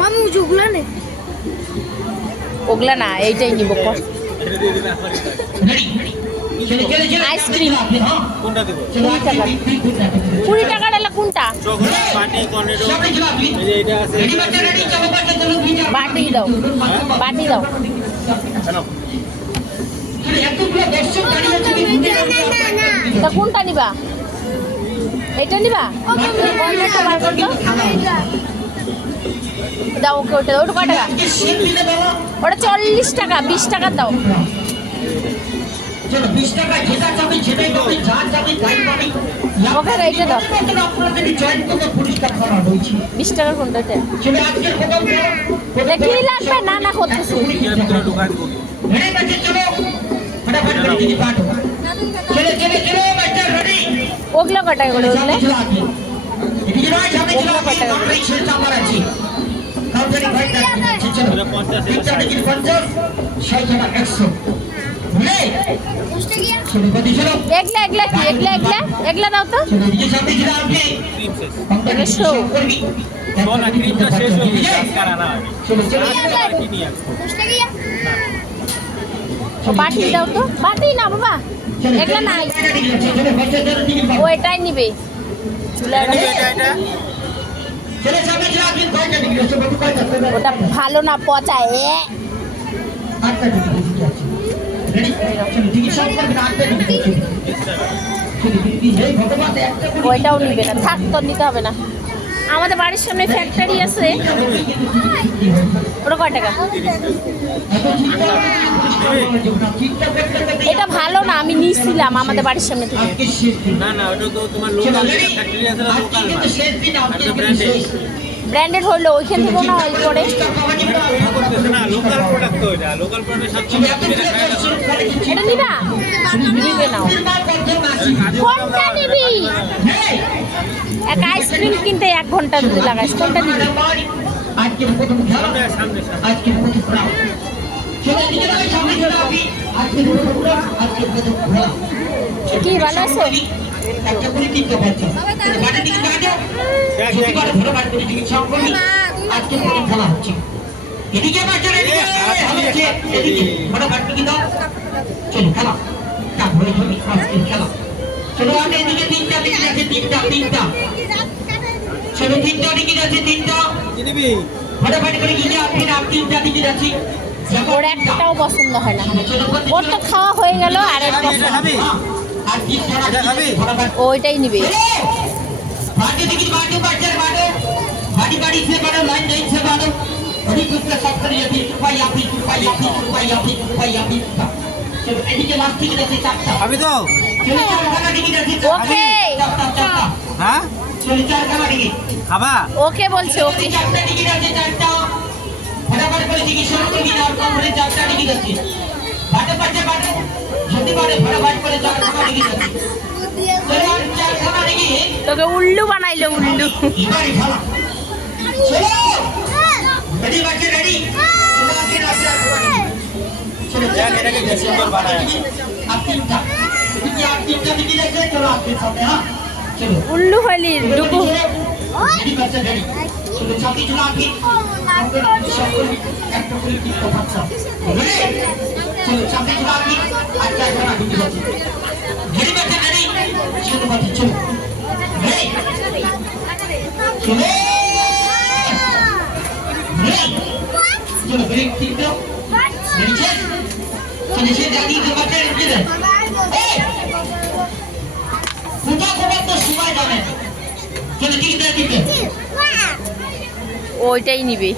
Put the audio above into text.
মামু ওগুলা নে, ওগুলা না, এইটাই নিব। আইসক্রিম 20 টাকা ডালা কোনটা? বাটি দাও, বাটি দাও। তা কোনটা নিবা? এটা নিবা? দাও ওকে, ওটা ওটা কয় টাকা? ওটা 40 টাকা, 20 টাকা দাও। ওকে এইটা দাও। 20 টাকার কোনটা? কি লাগবে? না না করতেছি। ওগুলো কয় টাকা করে? ওগুলো কয় টাকা করে? এগলা এগলা কি? এগলা এগলা এগলা দাও তো। বাটি দাও তো। বাটি না বাবা, এগলা নাই। ও এটাই নিবে। ওটা ভালো না, পচা। ওইটাও নিবে না, থাক, তো নিতে হবে না। আমাদের বাড়ির সামনে ফ্যাক্টরি আছে। ওটা কয় টাকা? এটা ভালো না, আমি নিয়েছিলাম আমাদের বাড়ির সামনে থেকে। ব্র্যান্ডেড হলো ওইখান থেকেও না হয় পরে। এটা নিবা? নিবে নাও। কোনটা নিবি? এক আইসক্রিম কিনতে 1 ঘন্টা যদি লাগাইস, কোনটা নিবি? কি ভালো আছো? ওর একটাও পছন্দ হয় না। ওর তো খাওয়া হয়ে গেল, আর এক ওইটাই নিবে। ওকে বলছে ওকে। তোকে উল্লু বানাইলো, উল্লু। উল্লু হলি ডুবু। ওইটাই নিবে।